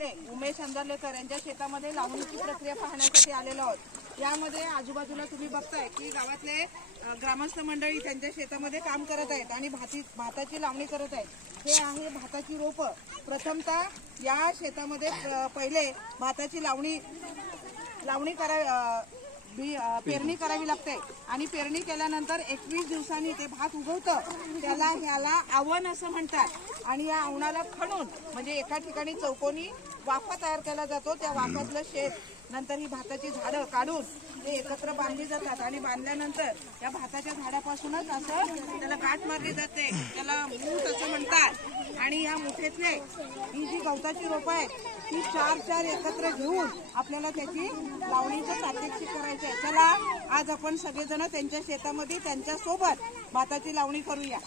गावातले उमेश अंदरलेकर यांच्या शेतामध्ये लावणीची प्रक्रिया पाहण्यासाठी आलेलो आहोत। यामध्ये आजूबाजूला तुम्ही बघताय की गावातले ग्रामस्थ मंडळी त्यांच्या शेतामध्ये काम करत आहेत आणि भाताची लावणी करत आहेत। हे आहे भाताची रोप। प्रथमतः या शेतामध्ये पहिले भाताची लावणी पेरणी करावी लागते आणि पेरणी केल्यानंतर 21 दिवसांनी ते भात उगवतं। ह्याला आवण असं म्हणतात आणि या आवणाला खणून म्हणजे एका ठिकाणी चौकोनी वाफा तयार केला जातो। त्या वाफातलं शेत नंतर ही भाताची झाडं काढून ते एकत्र बांधली जातात आणि बांधल्यानंतर या भाताच्या झाडापासूनच असं त्याला गाठ मारली जाते, त्याला मूठ असं म्हणतात। आणि या मुठेतले ही जी गवताची रोपं आहेत ती 4 एकत्र घेऊन आपल्याला त्याची लावणीचं प्रात्यक्षिक करायचं आहे। चला आज आपण सगळेजण त्यांच्या शेतामध्ये त्यांच्या सोबत भाताची लावणी करूया।